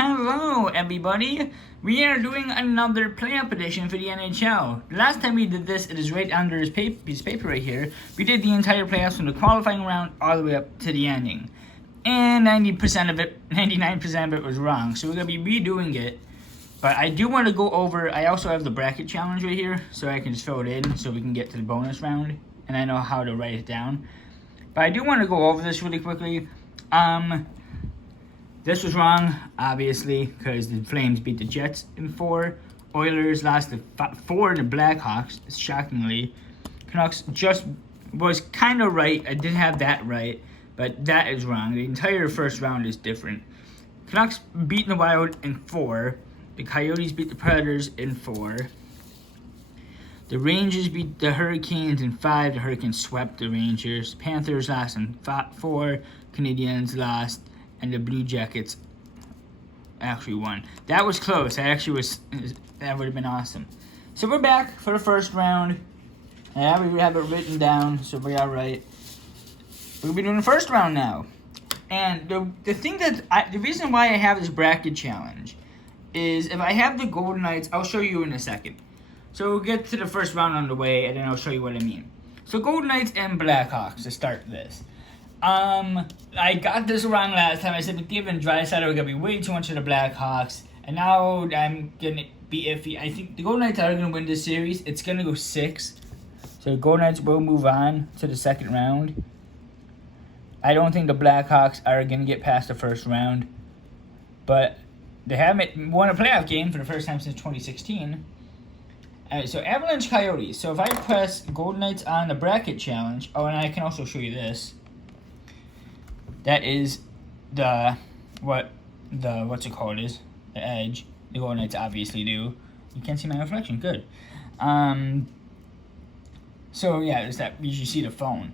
Hello, everybody. We are doing another playoff prediction for the NHL. The last time we did this, it is right under his piece of paper right here. We did the entire playoffs from the qualifying round all the way up to the ending. And 99% of it was wrong. So we're going to be redoing it. But I do want to go over, I also have the bracket challenge right here, so I can just throw it in so we can get to the bonus round. And I know how to write it down. But I do want to go over this really quickly. This was wrong, obviously, because the Flames beat the Jets in 4. Oilers lost to 4 to the Blackhawks, shockingly. Canucks just was kind of right. I didn't have that right, but that is wrong. The entire first round is different. Canucks beat the Wild in 4. The Coyotes beat the Predators in 4. The Rangers beat the Hurricanes in 5. The Hurricanes swept the Rangers. Panthers lost in 4. Canadiens lost. And the Blue Jackets actually won. That was close. That would have been awesome. So we're back for the first round. Yeah, we have it written down, so we're all right. We'll be doing the first round now. And the reason why I have this bracket challenge is if I have the Golden Knights, I'll show you in a second. So we'll get to the first round on the way, and then I'll show you what I mean. So Golden Knights and Blackhawks to start this. I got this wrong last time. I said McDavid and Draisaitl are going to be way too much of the Blackhawks. And now I'm going to be iffy. I think the Golden Knights are going to win this series. It's going to go 6. So the Golden Knights will move on to the second round. I don't think the Blackhawks are going to get past the first round. But they haven't won a playoff game for the first time since 2016. So Avalanche Coyotes. So if I press Golden Knights on the bracket challenge. Oh, and I can also show you this. That is what's it called is the edge. The Golden Knights obviously do. You can't see my reflection. Good. So yeah, there's that. You should see the phone.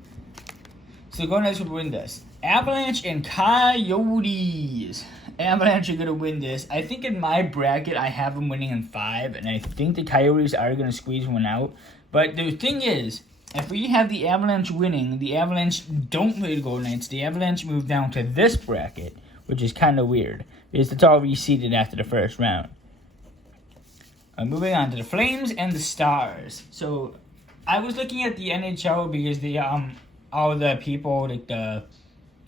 So the Golden Knights would win this. Avalanche and Coyotes. Avalanche are gonna win this. I think in my bracket I have them winning in 5, and I think the Coyotes are gonna squeeze one out. But the thing is, if we have the Avalanche winning, the Avalanche don't play the Golden Knights. The Avalanche move down to this bracket, which is kind of weird, because it's all reseeded after the first round. Moving on to the Flames and the Stars. So, I was looking at the NHL because all the people, like the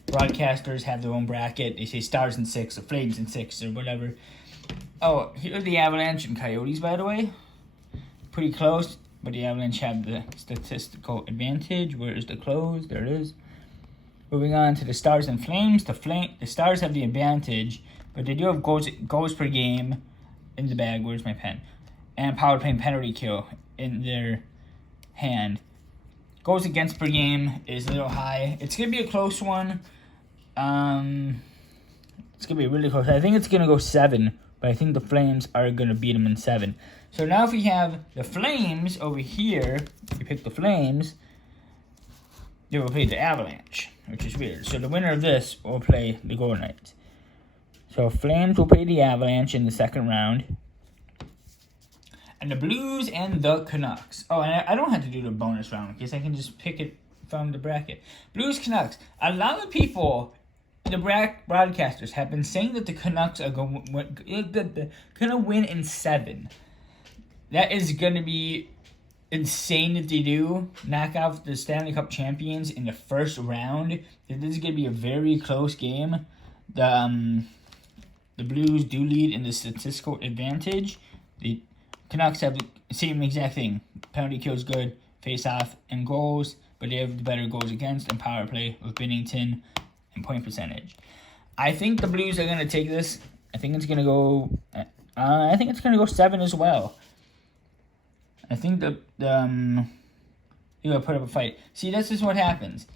broadcasters, have their own bracket. They say Stars in 6, or Flames in 6, or whatever. Oh, here's the Avalanche and Coyotes, by the way. Pretty close. But the Avalanche have the statistical advantage. Where is the close? There it is. Moving on to the Stars and Flames. The Stars have the advantage, but they do have goals per game in the bag. Where's my pen? And power play and penalty kill in their hand. Goals against per game is a little high. It's going to be a close one. It's going to be really close. I think it's going to go 7, but I think the Flames are going to beat them in 7. So now if we have the Flames over here, you pick the Flames, they will play the Avalanche, which is weird. So the winner of this will play the Golden Knights. So Flames will play the Avalanche in the second round. And the Blues and the Canucks. Oh, and I don't have to do the bonus round because I can just pick it from the bracket. Blues, Canucks. A lot of people, the broadcasters, have been saying that the Canucks are going to win in 7. That is going to be insane if they do knock out the Stanley Cup champions in the first round. This is going to be a very close game. The Blues do lead in the statistical advantage. The Canucks have the same exact thing. Penalty kill is good, face-off, and goals, but they have the better goals against and power play with Binnington and point percentage. I think the Blues are going to take this. I think it's going to go. I think it's going to go 7 as well. I think you're going to put up a fight. See, this is what happens.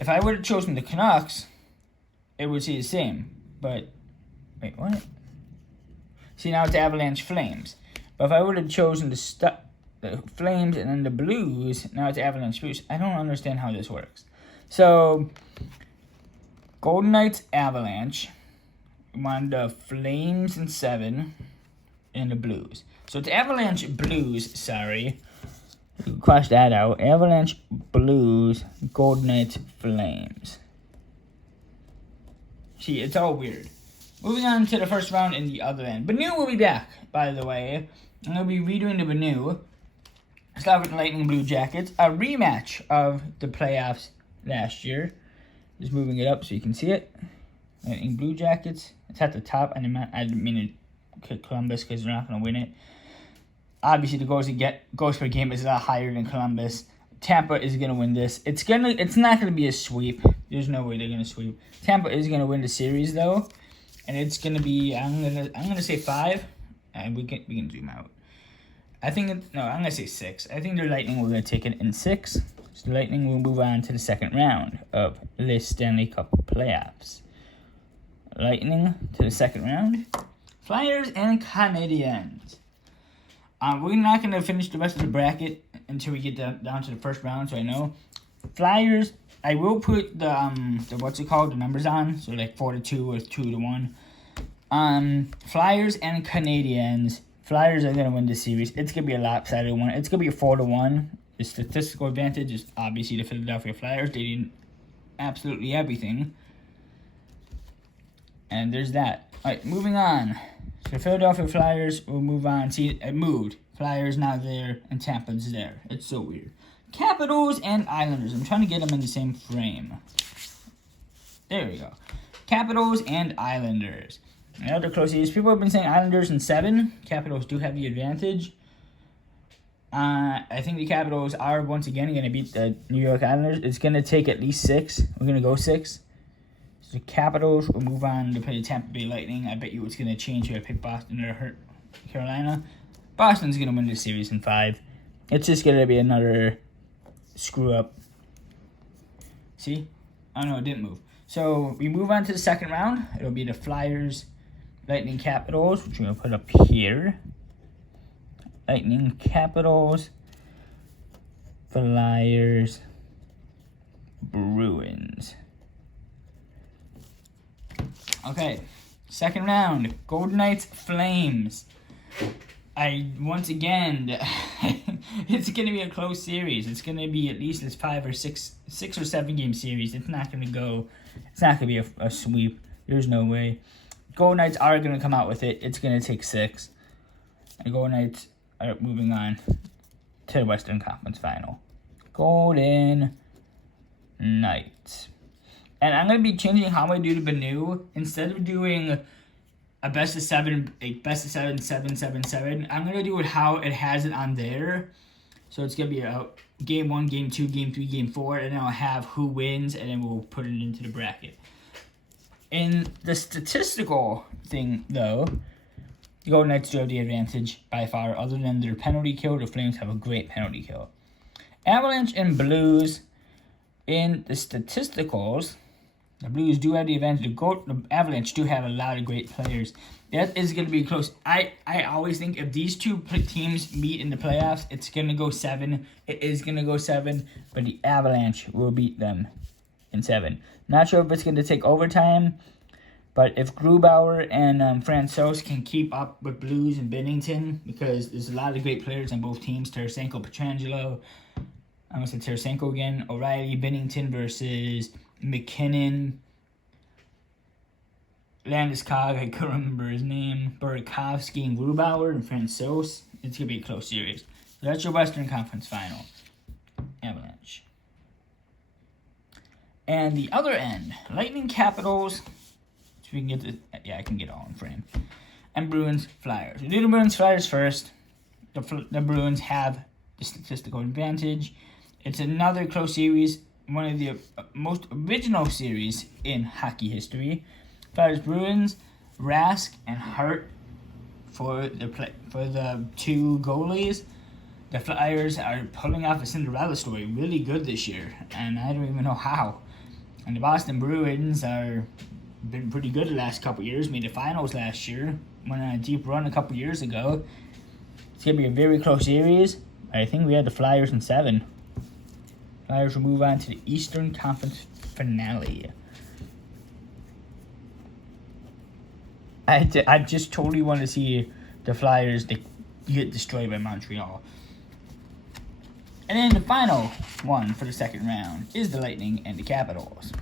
If I would have chosen the Canucks, it would say the same. But, wait, what? See, now it's Avalanche Flames. But if I would have chosen the Flames and then the Blues, now it's Avalanche Blues. I don't understand how this works. So, Golden Knights, Avalanche. On the Flames in 7 and the Blues. So it's Avalanche Blues, sorry. Cross that out. Avalanche Blues, Golden Knights Flames. See, it's all weird. Moving on to the first round in the other end. Banu will be back, by the way. I'm going to be redoing the Banu. Start with the Lightning Blue Jackets. A rematch of the playoffs last year. Just moving it up so you can see it. Lightning Blue Jackets. It's at the top. I didn't mean to kick Columbus because they're not going to win it. Obviously, the goals per game is a lot higher than Columbus. Tampa is going to win this. It's not going to be a sweep. There's no way they're going to sweep. Tampa is going to win the series, though. And it's going to be, I'm gonna say 5. And we can zoom out. I'm going to say 6. I think the Lightning will take it in 6. So the Lightning will move on to the second round of the Stanley Cup playoffs. Lightning to the second round. Flyers and Canadiens. We're not going to finish the rest of the bracket until we get down to the first round, so I know. Flyers, I will put the numbers on, so like 4-2 or 2-1. Flyers and Canadiens. Flyers are going to win this series. It's going to be a lopsided one. It's going to be a 4-1. The statistical advantage is obviously the Philadelphia Flyers. They did absolutely everything. And there's that. All right, moving on. So the Philadelphia Flyers will move on. See, it moved. Flyers now there, and Tampa's there. It's so weird. Capitals and Islanders. I'm trying to get them in the same frame. There we go. Capitals and Islanders. Another close series. People have been saying Islanders in 7. Capitals do have the advantage. I think the Capitals are once again going to beat the New York Islanders. It's going to take at least 6. We're going to go 6. So the Capitals will move on to play the Tampa Bay Lightning. I bet you it's going to change if I pick Boston or Carolina. Boston's going to win this series in 5. It's just going to be another screw up. See? Oh no, it didn't move. So we move on to the second round. It'll be the Flyers, Lightning, Capitals, which we're going to put up here. Lightning, Capitals, Flyers, Bruins. Okay, second round. Golden Knights, Flames. Once again, it's going to be a close series. It's going to be at least this 5 or 6 or 7 game series. It's not going to be a sweep. There's no way. Golden Knights are going to come out with it. It's going to take 6. And Golden Knights are moving on to the Western Conference Final. Golden Knights. And I'm going to be changing how I do the Banu. Instead of doing a best of 7, 7-7-7, I'm going to do it how it has it on there. So it's going to be a game 1, game 2, game 3, game 4, and then I'll have who wins, and then we'll put it into the bracket. In the statistical thing, though, the Golden Knights do have the advantage by far. Other than their penalty kill, the Flames have a great penalty kill. Avalanche and Blues, in the statisticals, the Blues do have the advantage. The Avalanche do have a lot of great players. That is going to be close. I always think if these two teams meet in the playoffs, it's going to go 7. It is going to go 7, but the Avalanche will beat them in 7. Not sure if it's going to take overtime, but if Grubauer and Francouz can keep up with Blues and Binnington, because there's a lot of great players on both teams, Tarasenko, Pietrangelo, I'm going to say Tarasenko again, O'Reilly, Binnington versus McKinnon, Landeskog, I couldn't remember his name, Burakovsky and Grubauer and Francouz. It's going to be a close series. So that's your Western Conference Final. Avalanche. And the other end, Lightning, Capitals. So we can get the, I can get all in frame. And Bruins, Flyers. We do the Bruins, Flyers first. The Bruins have the statistical advantage. It's another close series. One of the most original series in hockey history. Flyers, Bruins, Rask and Hart for the 2 goalies. The Flyers are pulling off a Cinderella story really good this year, and I don't even know how. And the Boston Bruins are been pretty good the last couple years. Made the finals last year. Went on a deep run a couple years ago. It's gonna be a very close series. I think we had the Flyers in 7. Flyers will move on to the Eastern Conference Finale. I just totally want to see the Flyers get destroyed by Montreal. And then the final one for the second round is the Lightning and the Capitals.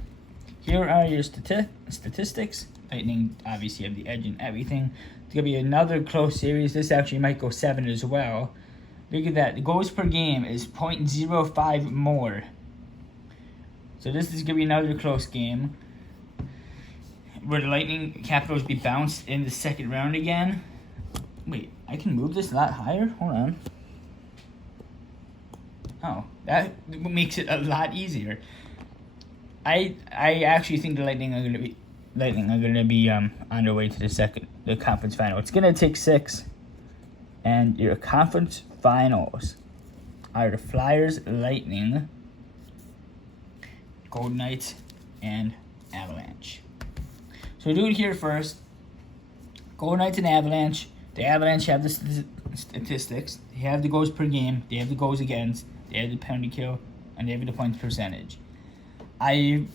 here are your statistics. Lightning obviously have the edge in everything. It's going to be another close series. This actually might go 7 as well. Look at that. The goals per game is 0.05 more. So this is going to be another close game. Where the Lightning Capitals be bounced in the second round again. Wait, I can move this a lot higher? Hold on. Oh, that makes it a lot easier. I actually think the Lightning are gonna be on their way to the conference final. It's gonna take 6, and your conference finals are the Flyers, Lightning, Golden Knights, and Avalanche. So we do it here first. Golden Knights and Avalanche. The Avalanche have the statistics. They have the goals per game. They have the goals against. They have the penalty kill. And they have the points percentage. I'm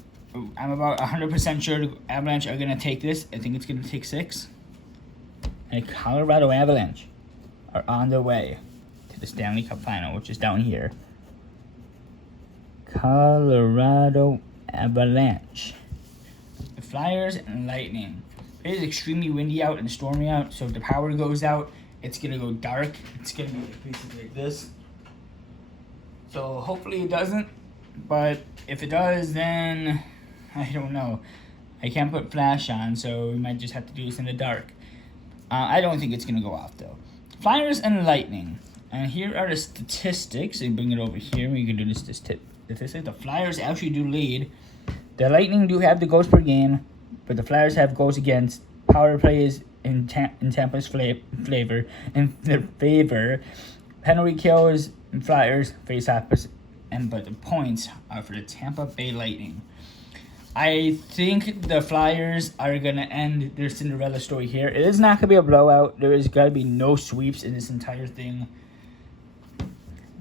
about 100% sure the Avalanche are going to take this. I think it's going to take 6. And Colorado Avalanche are on their way to the Stanley Cup Final, which is down here. Colorado Avalanche. The Flyers and Lightning. It is extremely windy out and stormy out, so if the power goes out, it's going to go dark. It's going to be basically like this. So hopefully it doesn't, but if it does, then I don't know. I can't put flash on, so we might just have to do this in the dark. I don't think it's going to go off, though. Flyers and Lightning. And here are the statistics. So bring it over here. We can do this statistics. The Flyers actually do lead. The Lightning do have the goals per game, but the Flyers have goals against. Power play is in Tampa's favor. In their favor. Penalty kills and Flyers face opposite, but the points are for the Tampa Bay Lightning. I think the Flyers are going to end their Cinderella story here. It is not going to be a blowout. There is got to be no sweeps in this entire thing.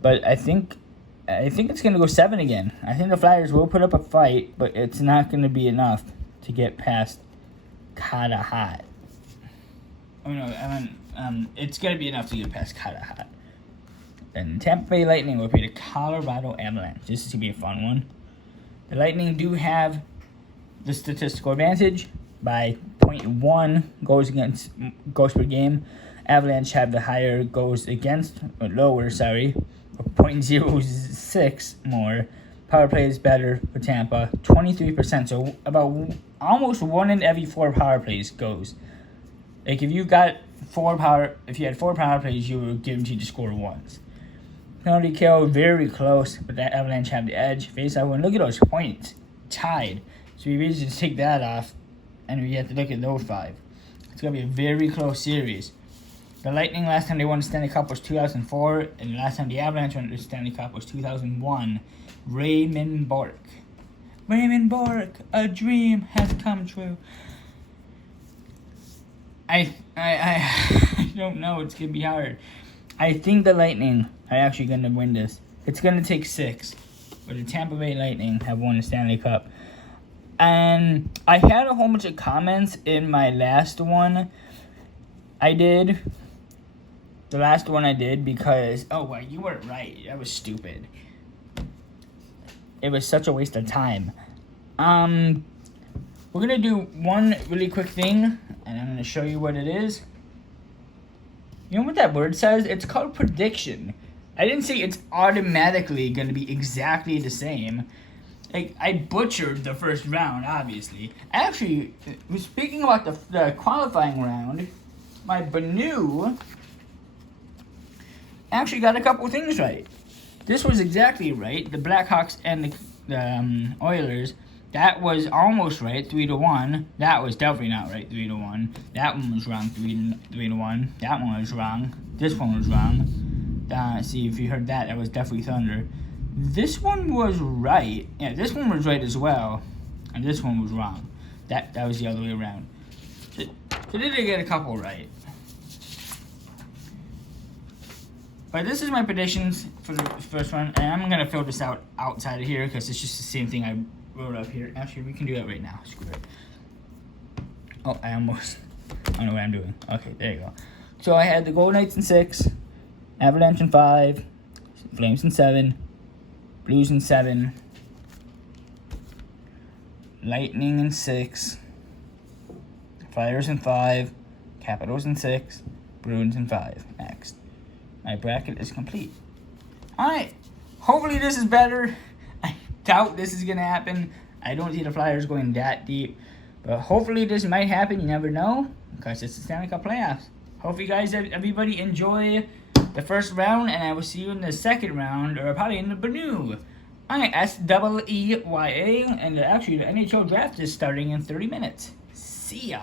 But I think it's going to go 7 again. I think the Flyers will put up a fight, but it's not going to be enough to get past Kata Hot. Oh, no, it's going to be enough to get past Kata Hot. And Tampa Bay Lightning will play the Colorado Avalanche. This is going to be a fun one. The Lightning do have the statistical advantage by 0.1 goals per game. Avalanche have the higher goals against, or lower, 0.06 more. Power play is better for Tampa, 23%. So about almost 1 in every 4 power plays goes. Like if you had 4 power plays, you were guaranteed to score once. Penalty kill, very close, but that Avalanche have the edge. Face out win. Look at those points, tied. So we basically just take that off, and we have to look at those 5. It's gonna be a very close series. The Lightning, last time they won the Stanley Cup was 2004, and the last time the Avalanche won the Stanley Cup was 2001. Raymond Bourque. Raymond Bourque, a dream has come true. I don't know. It's gonna be hard. I think the Lightning are actually gonna win this. It's gonna take 6, but the Tampa Bay Lightning have won the Stanley Cup. And I had a whole bunch of comments in my last one. The last one I did because, oh, well, you weren't right. That was stupid. It was such a waste of time. We're going to do one really quick thing, and I'm going to show you what it is. You know what that word says? It's called prediction. I didn't say it's automatically going to be exactly the same. Like, I butchered the first round, obviously. Actually, speaking about the qualifying round, my Banu actually got a couple things right. This was exactly right. The Blackhawks and the Oilers, that was almost right, 3-1. That was definitely not right, 3-1. That one was wrong, 3-1. That one was wrong. This one was wrong. See if you heard that. That was definitely Thunder. This one was right. Yeah, this one was right as well, and this one was wrong. That was the other way around. So did I get a couple right? But this is my predictions for the first one, and I'm gonna fill this out outside of here because it's just the same thing I wrote up here. Actually, we can do that right now. Screw it. Oh, I don't know what I'm doing. Okay, there you go. So I had the Golden Knights in 6, Avalanche in 5, Flames in 7, Blues in 7, Lightning in 6. Flyers in 5. Capitals in 6. Bruins in 5. Next. My bracket is complete. Alright. Hopefully this is better. I doubt this is going to happen. I don't see the Flyers going that deep. But hopefully this might happen. You never know. Because it's the Stanley Cup playoffs. Hope you guys, everybody, enjoy the first round. And I will see you in the second round. Or probably in the Banu. Alright, SEEYA. And actually the NHL draft is starting in 30 minutes. See ya.